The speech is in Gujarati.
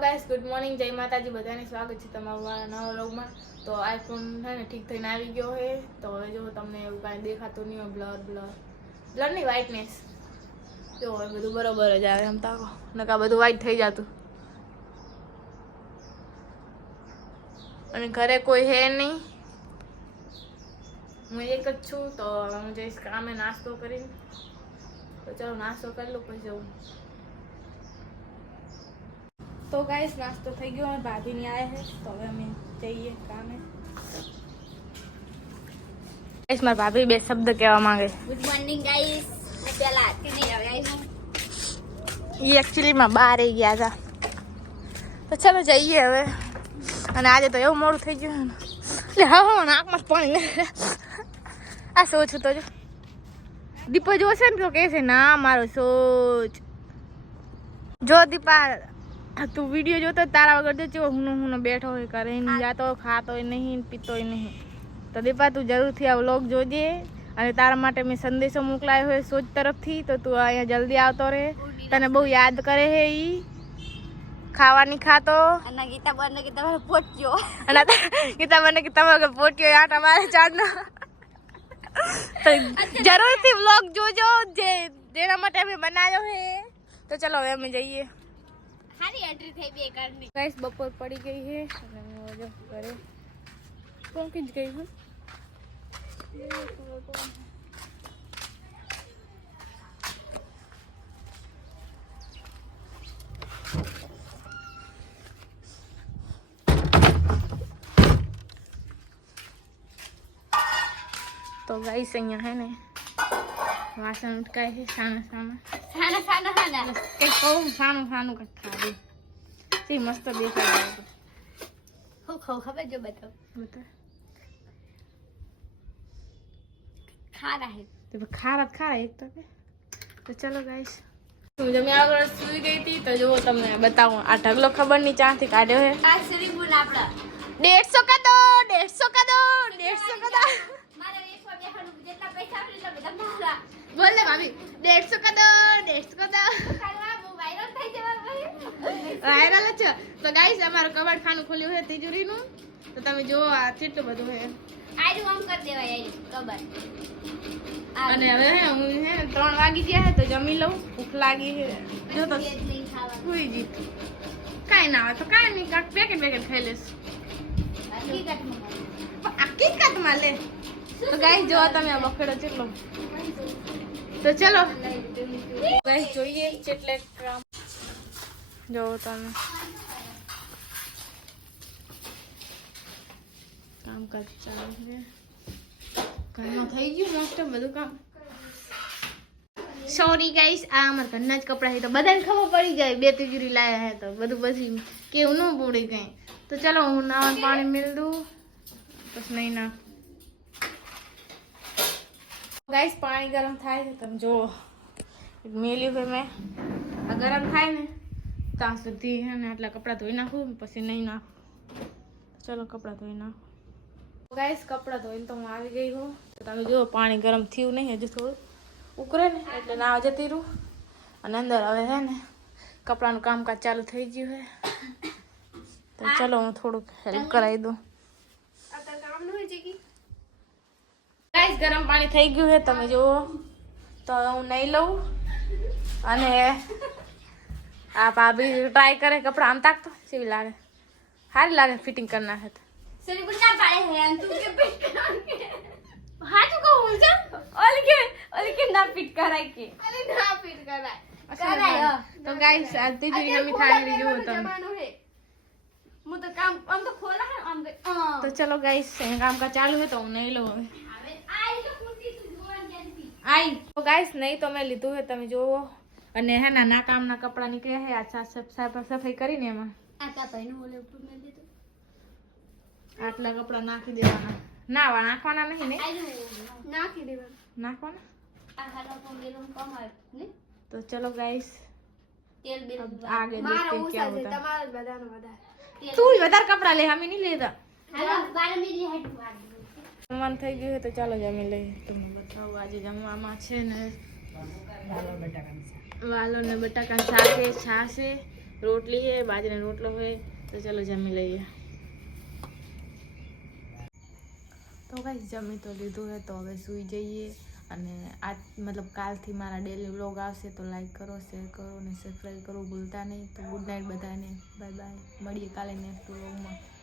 ગાઈસ, ગુડ મોર્નિંગ, જય માતાજી, બધાને સ્વાગત છે તમારું મારા નવા વ્લોગમાં। તો આઈફોન છે ને ઠીક થઈને આવી ગયો છે। તો હવે જો તમને એવું કાંઈ દેખાતું નહીં હોય, બ્લર નહીં, વ્હાઇટનેસ જો હવે બધું બરોબર જ આવે। આમ તાકો નકા બધું વ્હાઇટ થઈ જતું। અને ઘરે કોઈ હે નહીં, હું એક જ છું। તો હું જઈશ કામે નાસ્તો કરીને। તો ચલો નાસ્તો કરી લો પછી જવું। तो गाइस नाश्तो થઈ ગયો है, भाभी नहीं आए हैं तो હવે અમે જઈએ કામે। गाइस મારા ભાભી બે શબ્દ કહેવા માંગે। Good morning guys. मैं पहला आती नहीं आ गई हूं। ये एक्चुअली માં બહાર આવી ગયા હતા। તો ચલો જઈએ હવે। અને આજે તો એવું મોડું થઈ ગયું ને, એટલે હા નાકમાં પાણી આ સોચું તો જો દીપો જોશે ને તો કહે છે ના મારો સોચ જો દીપા તું वीडियो जो तो तारा वगैरह जो હું બેઠો હોય કરે નહીં, જાતો ખાતો નહીં, પીતો નહીં। તો દીપા તું જરૂરથી આ વ્લોગ જોજે અને તારા માટે મેં સંદેશો મોકલાયો હોય સોચ તરફથી। તો તું અહીંયા જલ્દી આવતો રહે, તને બહુ યાદ કરે હે ઈ। ખાવા નહીં ખાતો અને ગીતા બને કે તમારે પોટ્યો અને ગીતા બને કે તમારે પોટ્યો આ તમારે ચાંદનો। તો જરૂરથી વ્લોગ જોજો જેના માટે અમે બનાવ્યો હે। તો ચલો હવે અમે જઈએ। સારી એન્ટ્રી થઈ બે કારની। गाइस बपोर पड़ी गई है અને હું જો ઘરે પહોંચી જ ગઈ હું। तो गाइस અહીંયા है ને વાસણ ઉટકાય છે સાના સાના કઈ કહું સાનું કંઈક ખાવી તે મસ્ત દેખાય છે। હું ખાવ ખબર જો બતાવ બતા ખારા હે तो खारा एक तो के। तो चलो गाइस હું જમ્યા વગર સુઈ ગઈ હતી। તો જો તમને બતાવું આ ઢગલો ખબર નહીં ચાંથી કાઢ્યો છે। આ શ્રીબુન આપડા 150 का दो 150 का दो 150 का दो મારે એક વાર બેહવાનું જેટલા પૈસા આપે એટલા બધા મારા बोल ले भाभी 150 का दो 150 का दो કાલવા હું વાયરલ થઈ જવા ભાઈ વાયરલ છે। તો ગાઈસ અમારું કબાડ ખાનું ખોલ્યું છે તિજોરીનું। તો તમે જો આ કેટલું બધું છે। આયરું આમ કરી દેવાય આયરું કબર અને હવે હે હું હે 3 વાગી ગયા છે તો જમી લઉં, ભૂખ લાગી છે। જો તો નહીં ખાવાનું સુઈ જીત કાઈ ના આવે તો કાઈ નહીં, કાક પેકેટ ખાઈ લેસ હકીકતમાં લે। તો ગાઈસ જો તમે આ બખેડો કેટલો। તો ચલો ગાઈસ જોઈએ કેટલે કામ જો તમે કામ ચાલુ છે। ઘરમાં થઈ ગયું મોસ્ટ ઓફ બધું કામ। સોરી ગાઈસ આ અમારા ઘરના જ કપડાં છે તો બધાને ખબર પડી જાય બે તિજોરી લાયા હે તો બધું પછી કેવું ન બોડી કઈ। તો ચલો હું નાવાનું પાણી મિલ દઉં બસ નહીં ના गाइस पानी गरम થાય છે તમે જો મેલ્યું છે મેં। આ ગરમ થાય ને ત્યાં સુધી હે ને આટલા કપડાં ધોઈ નાખું પછી નહીં નાખું। ચલો કપડાં ધોઈ નાખું। गाइस કપડાં ધોઈને તો હું આવી ગઈ હું। તો તમે જો પાણી ગરમ થયું નહીં, હજુ થોડું ઉકળે ને એટલે નાવા જતી રહું। અને અંદર હવે હે ને કપડાનું કામકાજ ચાલુ થઈ ગયું છે। તો ચલો હું થોડુંક હેલ્પ કરાવી દઉં। गाइस गरम पानी થઈ ગયું છે તમે જુઓ। તો હું નહીં લઉં અને આ ભાભી ટ્રાય કરે કપડા આમ તાકતો કેવી લાગે, સારી લાગે ફિટિંગ કરના છે। શ્રીબુન ના પાડે હે અને તું કે ફિટ કરાવે હાચું કહું છે ઓલી કે ના ફિટ કરાય કે અરે ના ફિટ કરાય કરાય। તો ગાઈસ આ તીજરી નમી થાળી જો તમે। હું તો કામ આમ તો ખોલા હે આમ તો ચલો ગાઈસ કામકાજ ચાલુ છે તો હું નહીં લઉં હવે। હવે આઈ તો પૂછી તું જોવાન જતી આઈ તો ગાઈસ નહીં તો મેં લીધું છે તમે જુઓ। અને હે ના કામના કપડા નીકળ્યા છે આ સફાઈ કરીને એમાં આતા ભાઈનું ઓલે ઉપર મેં દીધું આટલા કપડા નાખી દેવાના। નાખવાના નહીં ને નાખી દેવાનું નાખવાના। આ હાલો તો મેલું કમ આવે ને। તો ચલો ગાઈસ તેલ બેલ आगे મારો देखते क्या ઓછા છે होता है। તમારો બધાનો વધારે તું વધારે કપડા લે અમે નહીં લેતા। હાલો 12 મિનિટ હેડ વાર જમવાનું થઈ ગયું છે તો ચાલો જમી લઈએ। તમને બતાવું આજે જમવામાં છે ને વાલો ને બટાકાનું શાક છે, છાશ છે રોટલી છે, બાજરીનો રોટલો હોય. તો ચલો જમી લઈએ. તો ગાઈસ જમી તો લીધું હે, તો હવે સૂઈ જઈએ. અને આ મતલબ કાલથી મારા ડેલી વ્લોગ આવશે, તો લાઈક કરો, શેર કરો અને સબસ્ક્રાઈબ કરવું ભૂલતા નહીં. તો ગુડ નાઇટ બધાને, બાય બાય. મળીએ કાલે નેક્સ્ટ વ્લોગમાં.